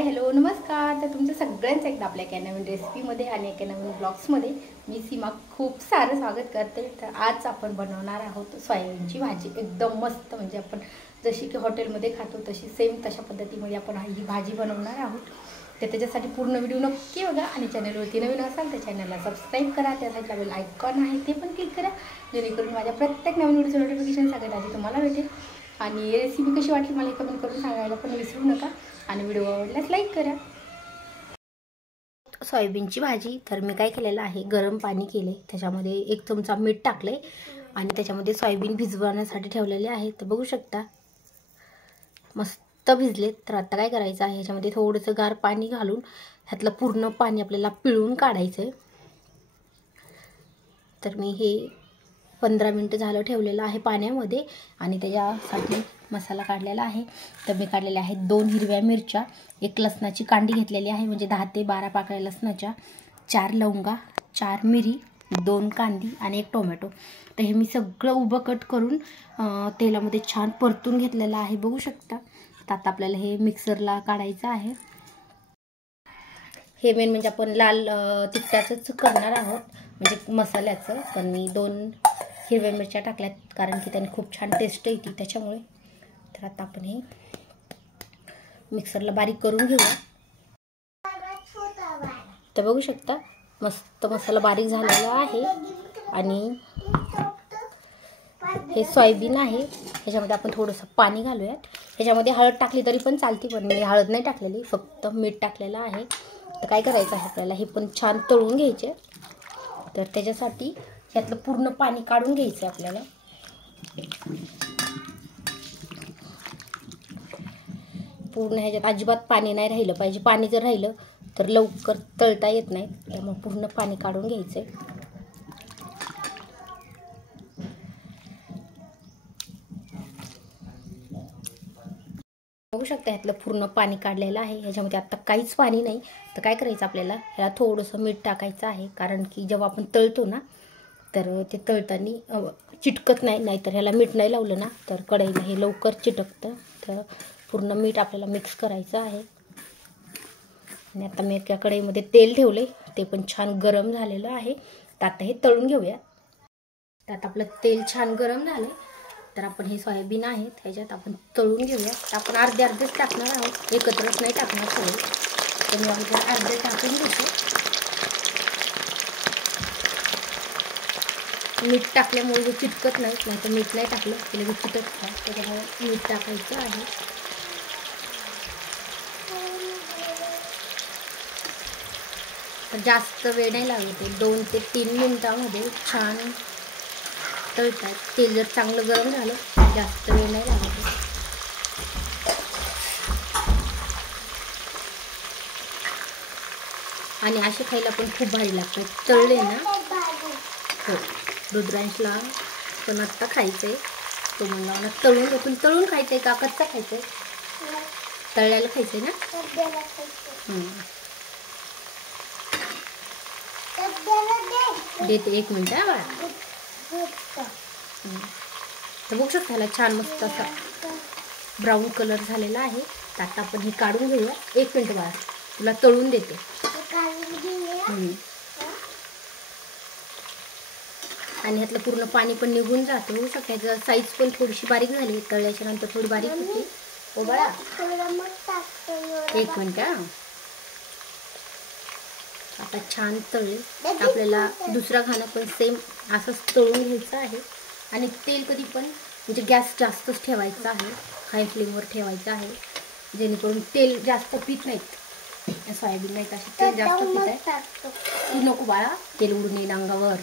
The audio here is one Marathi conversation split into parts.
हाय हॅलो नमस्कार। तर तुमचं सगळ्यांचं एकदा आपल्या एका नवीन रेसिपीमध्ये आणि एका नवीन ब्लॉग्समध्ये मी सीमा खूप सारं स्वागत करते। तर आज आपण बनवणार आहोत सोयाबीनची भाजी। एकदम मस्त, म्हणजे आपण जशी की हॉटेलमध्ये खातो तशी सेम तशा पद्धतीमध्ये आपण ही भाजी बनवणार आहोत। तर त्याच्यासाठी पूर्ण व्हिडिओ नक्की बघा आणि चॅनलवरती नवीन असाल तर चॅनलला सबस्क्राईब करा। त्यासाठी बेल आयकॉन आहे ते पण क्लिक करा, जेणेकरून माझ्या प्रत्येक नवीन व्हिडिओचं नोटिफिकेशन सगळ्यात आधी तुम्हाला भेटेल। आणि रेसिपी कशी वाटली मला कमेंट करून सांगायला पण विसरू नका आणि व्हिडिओ आवडल्यास लाईक करा। सोयाबीनची भाजी तर मी काय केलेलं आहे, गरम पाणी केले, त्याच्यामध्ये 1 चमचा मीठ टाकले आणि त्याच्यामध्ये सोयाबीन भिजवण्यासाठी ठेवलेले आहे। तर बघू शकता मस्त भिजले। तर आता काय करायचं आहे, ह्याच्यामध्ये थोडंसं गार पाणी घालून ह्यातलं पूर्ण पाणी आपल्याला पिळून काढायचं आहे। तर मी हे 15 मिनिटं झालं ठेवलेलं आहे पाण्यामध्ये आणि त्याच्यासाठी मसाला काढलेला आहे। तर मी काढलेले आहेत 2 हिरव्या मिरच्या, 1 लसणाची कांडी घेतलेली आहे, म्हणजे 10 ते 12 पाकळ्या लसणाच्या, 4 लवंगा, 4 मिरी, 2 कांदी आणि 1 टोमॅटो। तर हे मी सगळं उभं कट करून तेलामध्ये छान परतून घेतलेलं आहे, बघू शकता। तर आता आपल्याला हे मिक्सरला काढायचं आहे। हे मेन म्हणजे आपण लाल तिखटाचंच करणार आहोत, म्हणजे मसाल्याचं। पण मी 2 हिरव्या मिरच्या टाकल्यात कारण की त्याने खूप छान टेस्ट येते त्याच्यामुळे। तर आता आपण हे मिक्सरला बारीक करून घेऊया। तर बघू शकता मस्त मसाला बारीक झालेला आहे। आणि हे सोयाबीन आहे, ह्याच्यामध्ये आपण थोडंसं पाणी घालूयात। ह्याच्यामध्ये हळद टाकली तरी पण चालते, पण मी हळद नाही टाकलेली, फक्त मीठ टाकलेलं आहे। तर काय करायचं आहे आपल्याला, हे पण छान तळून घ्यायचे। तर त्याच्यासाठी यातलं पूर्ण पाणी काढून घ्यायचं आपल्याला। पूर्ण ह्याच्यात अजिबात पाणी नाही राहिलं पाहिजे, पाणी जर राहिलं तर लवकर तळता येत नाही, त्यामुळे पूर्ण पाणी काढून घ्यायचंय। बघू शकता ह्यातलं पूर्ण पाणी काढलेलं आहे, ह्याच्यामध्ये आता काहीच पाणी नाही। तर काय करायचं आपल्याला, ह्याला थोडंसं मीठ टाकायचं आहे, कारण की जेव्हा आपण तळतो ना तर ते तळताना चिटकत नाही, नाहीतर ह्याला मीठ नाही लावलं ना तर कढईला हे लवकर चिटकतं। तर पूर्ण मीठ आपल्याला मिक्स करायचं आहे। आणि आता मी एका कढईमध्ये तेल ठेवले, ते पण छान गरम झालेलं आहे। तर आता हे तळून घेऊया। तर आता आपलं तेल छान गरम झाले, तर आपण हे सोयाबीन आहेत ह्याच्यात आपण तळून घेऊया। तर आपण अर्धेच टाकणार आहोत, एकत्रच नाही टाकणार सगळे। तर मी अर्धे टाकून घेतो। मीठ टाकल्यामुळे हे चिटकत नाही, नाहीतर मीठ नाही टाकलं की लगेच चिटकतं, त्याच्यामुळे मीठ टाकायचं आहे। तर जास्त वेळ नाही लागत, 2 ते 3 मिनिटांमध्ये छान तळतात। तेल जर चांगलं गरम झालं जास्त वेळ नाही लागत। आणि असे खायला पण खूप भारी लागतात तळले ना। हो, रुद्रांशला पण आत्ता खायचंय, तो म्हणला मला तळून घेतून तळून खायचंय का कच्चा खायचंय? तळल्याला खायचंय ना। देते 1 मिनिट हा। तर बघू शकता ह्याला छान मस्त असा ब्राऊन कलर झालेला आहे। तर आता आपण हे काढून घेऊया। 1 मिनिट बाळा, तुला तळून देते। आणि ह्यातलं पूर्ण पाणी पण निघून जातं, बघू शकता। ह्याचं साईज पण थोडीशी बारीक झाली, तळल्याच्या नंतर थोडी बारीक होती। ओ बाळा 1 मिनिट हा। आता छान तळले, आपल्याला दुसरा घाणा पण सेम असंच तळून घ्यायचं आहे। आणि तेल कधी पण म्हणजे गॅस जास्तच ठेवायचा आहे, हाय फ्लेमवर ठेवायचं आहे, जेणेकरून तेल जास्त पित नाहीत सोयाबीन, नाही असे तेल जास्त पित आहे। तू नको बाळा, तेल उडून येईल अंगावर,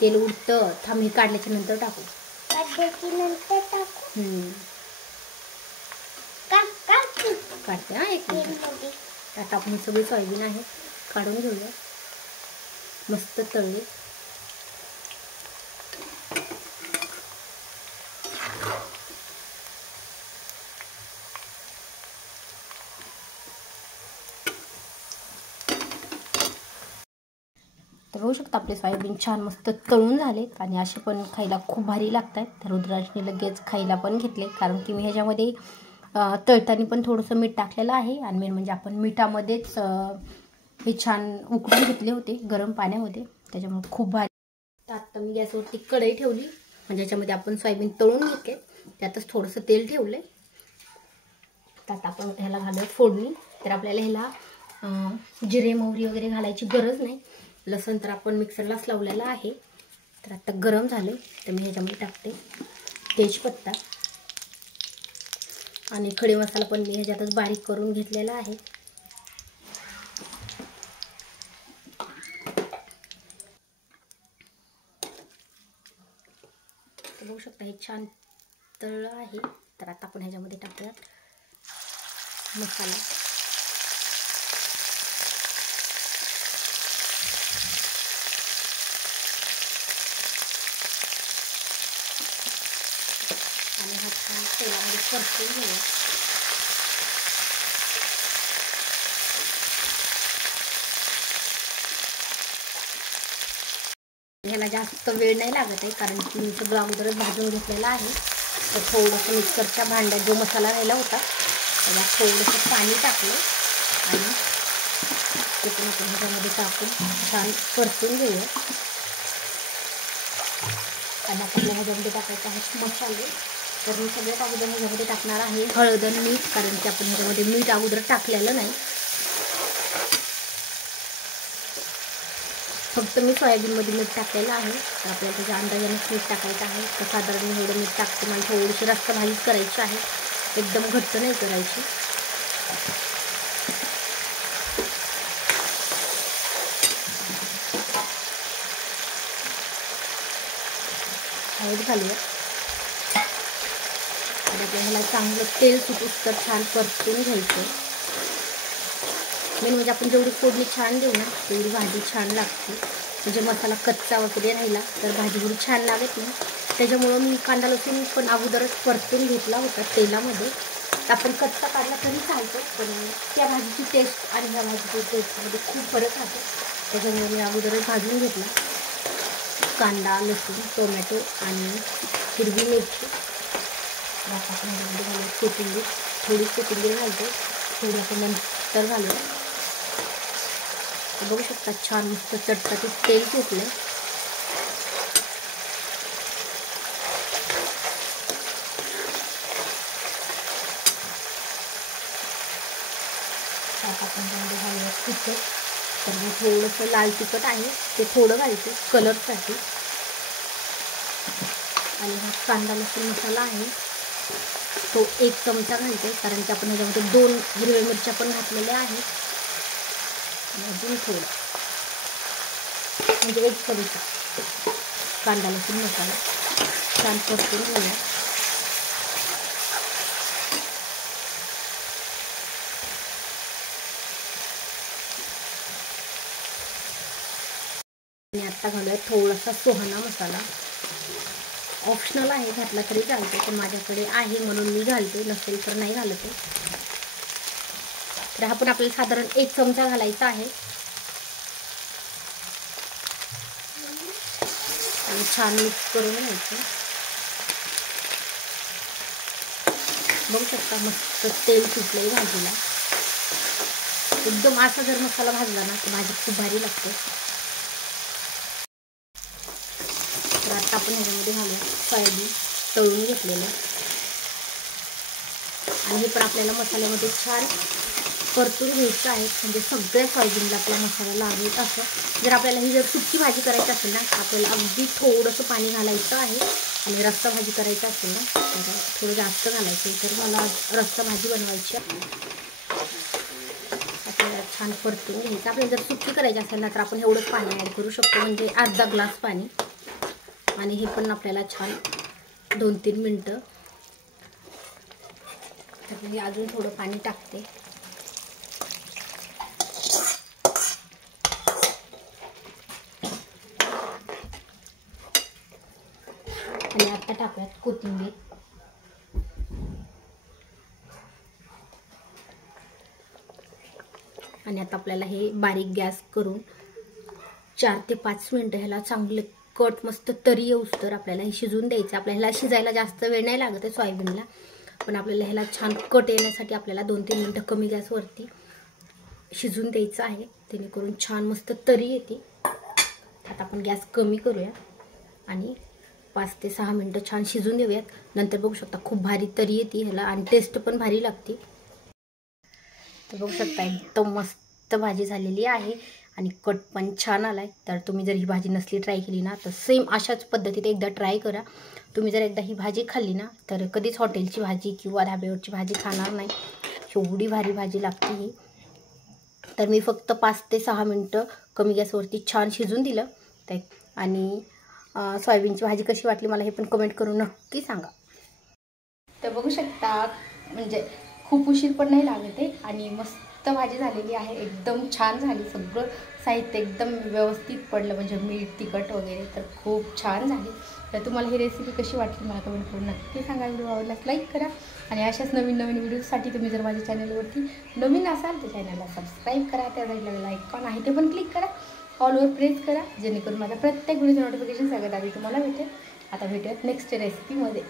तेल उडतं। थांब, हे काढल्याच्या नंतर टाकू, काढते हा 1 मिनिट। आता आपण सगळी सोयाबीन आहे काढून घेऊया, मस्त तळले। तर बघू शकता आपले सोयाबीन छान मस्त तळून झालेत आणि असे पण खायला खूप भारी लागतात। तर रुद्रांशने लगेच खायला पण घेतले, कारण की मी ह्याच्यामध्ये तळताना पण थोडंसं मीठ टाकलेलं आहे आणि मेन म्हणजे आपण मिठामध्येच हे छान उकळून घेतले होते गरम पाण्यामध्ये, त्याच्यामुळे खूप भारी. तर आता मी गॅसवरती कढई ठेवली, म्हणजे याच्यामध्ये आपण सोयाबीन तळून घेतले, त्यातच थोडंसं तेल ठेवलंय. तर आता आपण ह्याला घालूया फोडणी. तर आपल्याला ह्याला जिरे मोहरी वगैरे घालायची गरज नाही, लसूण तर आपण मिक्सरलाच लावलेला आहे. तर आता गरम झाले तर मी ह्याच्यामध्ये टाकते तेजपत्ता आणि खडे मसाला पण मी ह्याच्यातच बारीक करून घेतलेला आहे. बघू शकता हे छान तळलं आहे. तर आता आपण ह्याच्यामध्ये टाकूयात मसाला. आणि हा छान तेलामध्ये परतून घेऊया. ह्याला जास्त वेळ नाही लागत आहे, कारण की मी सगळं अगोदरच भाजून घेतलेला आहे. तर थोडंसं मिक्सरच्या भांड्यात जो मसाला राहिला होता त्याला थोडंसं पाणी टाकलं आणि ते पण आपण ह्याच्यामध्ये टाकून छान परतून घेऊया. आणि आपल्याला ह्याच्यामध्ये टाकायचं आहे मसाले. तर मी सगळ्यात अगोदर ह्याच्यामध्ये टाकणार आहे हळद आणि मीठ, कारण की आपण ह्याच्यामध्ये मीठ अगोदर टाकलेलं नाही. फक्त मी सोयाबीनमध्ये मीठ टाकलेलं आहे. तर आपल्याला त्याच्या अंदाजाने मीठ टाकायचं आहे. तर साधारण मी एवढं मीठ टाकते. मला थोडीशी रस्सा भाजीच करायची आहे, एकदम घट्ट नाही करायची. हळद घालूया. आणि आपल्याला चांगलं तेल सुटूस तर छान परतून घ्यायचं. मेन म्हणजे आपण जेवढी फोडणी छान देऊ ना तेवढी भाजी छान लागते. म्हणजे मसाला कच्चा वगैरे राहिला तर भाजी एवढी छान लागत नाही. त्याच्यामुळं मी कांदा लसूण पण अगोदरच परतून घेतला होता तेलामध्ये. आपण कच्चा काढला तरी चालतो, पण त्या भाजीची टेस्ट आणि ह्या भाजीची टेस्टमध्ये खूप फरक राहतो. त्याच्यामुळे मी अगोदरच भाजून घेतला कांदा लसूण टोमॅटो आणि हिरवी मिरची. आता आपण ह्याच्यामध्ये घालूया कोथिंबीर. थोडी कोथिंबीर घालतो, थोडंसं नंतर घालूया. बघू शकता छान मस्त चटचटीत तेल सुटले. आता आपण त्यामध्ये घालूया तिखट. तर मी थोडंसं लाल तिखट आहे ते थोडं घालते कलरसाठी. आणि हा कांदा लसूण मसाला आहे तो 1 चमचा घालते, कारण की आपण ह्याच्यामध्ये 2 हिरव्या मिरच्या पण घातलेल्या आहेत. अजून थोडं म्हणजे 1 चमचा कांदा लसूण मसाला छान परतून घेऊया. आणि आता घालूया थोडासा सुहाना मसाला. ऑप्शनल आहे, घातला तरी चालते, पण माझ्याकडे आहे म्हणून मी घालते, नसेल तर नाही घालते. तर हा पण आपल्याला साधारण 1 चमचा घालायचा आहे. आणि छान मिक्स करून घ्यायचं. बघू शकता मस्त तेल सुटलंय भाजीला. एकदम असा जर मसाला भाजला ना तर भाजी खूप भारी लागते. तर आता आपण ह्याच्यामध्ये घालूया सोयाबीन तळून घेतलेलं. आणि हे पण आपल्याला मसाल्यामध्ये छान परतून घ्यायचं आहे, म्हणजे सगळ्या सोयाबीनला आपला मसाला लागेल असं. जर आपल्याला ही जर सुकी भाजी करायची असेल ना आपल्याला अगदी थोडंसं पाणी घालायचं आहे. आणि रस्सा भाजी करायची असेल ना तर थोडं जास्त घालायचं. तर मला रस्सा भाजी बनवायची आपल्याला छान परतून घ्यायचं. आपल्याला जर सुकी करायची असेल ना तर आपण एवढंच पाणी ॲड करू शकतो, म्हणजे अर्धा ग्लास पाणी. आणि हे पण आपल्याला छान 2-3 मिनटं. तर मी अजून थोडं पाणी टाकते. आणि आता टाकूयात कोथिंबीर. आणि आता आपल्याला हे बारीक गॅस करून 4 ते 5 मिनटं ह्याला चांगले कट मस्त तरी येऊस तर आपल्याला हे शिजवून द्यायचं. आपल्याला शिजायला जास्त वेळ नाही लागत आहे सोयाबीनला. पण आपल्याला ह्याला छान कट येण्यासाठी आपल्याला 2-3 मिनटं कमी गॅसवरती शिजून द्यायचं आहे, जेणेकरून छान मस्त तरी येते. आता आपण गॅस कमी करूया आणि 5 ते 6 मिनटं छान शिजून देऊयात. नंतर बघू शकता खूप भारी तरी येते ह्याला आणि टेस्ट पण भारी लागते. तर बघू शकता एकदम मस्त भाजी झालेली आहे आणि कट पण छान आलाय. तर तुम्ही जर ही भाजी नसली ट्राय केली ना तर सेम अशाच पद्धतीने एकदा ट्राय करा. तुम्ही जर एकदा ही भाजी खाल्ली ना तर कधीच हॉटेलची भाजी किंवा धाब्यावरची भाजी खाणार नाही. एवढी भारी भाजी लागते ही. तर मी फक्त 5 ते 6 मिनटं कमी गॅसवरती छान शिजून दिलं. आणि सोयाबीनची भाजी कशी वाटली मला हे पण कमेंट करून नक्की सांगा. तर बघू शकता म्हणजे खूप उशीर पण नाही लागत आहे आणि मस्त भाजी झालेली आहे. एकदम छान झाली. सगळं साहित्य एकदम व्यवस्थित पडलं म्हणजे मीठ तिखट वगैरे. तर खूप छान झाली. तर तुम्हाला ही रेसिपी कशी वाटली मला कमेंट करून नक्की सांगा. व्हिडिओ आवडल्यास लाईक करा आणि अशाच नवीन व्हिडिओसाठी तुम्ही जर माझ्या चॅनलवरती नवीन असाल तर चॅनलला सबस्क्राईब करा. त्या साईडला बेल आयकॉन आहे ते पण क्लिक करा. ऑलवर प्रेस करा जेणेकरून माझ्या प्रत्येक व्हिडिओचं नोटिफिकेशन सगळ्यात आधी तुम्हाला भेटेल. आता भेटूयात नेक्स्ट रेसिपीमध्ये.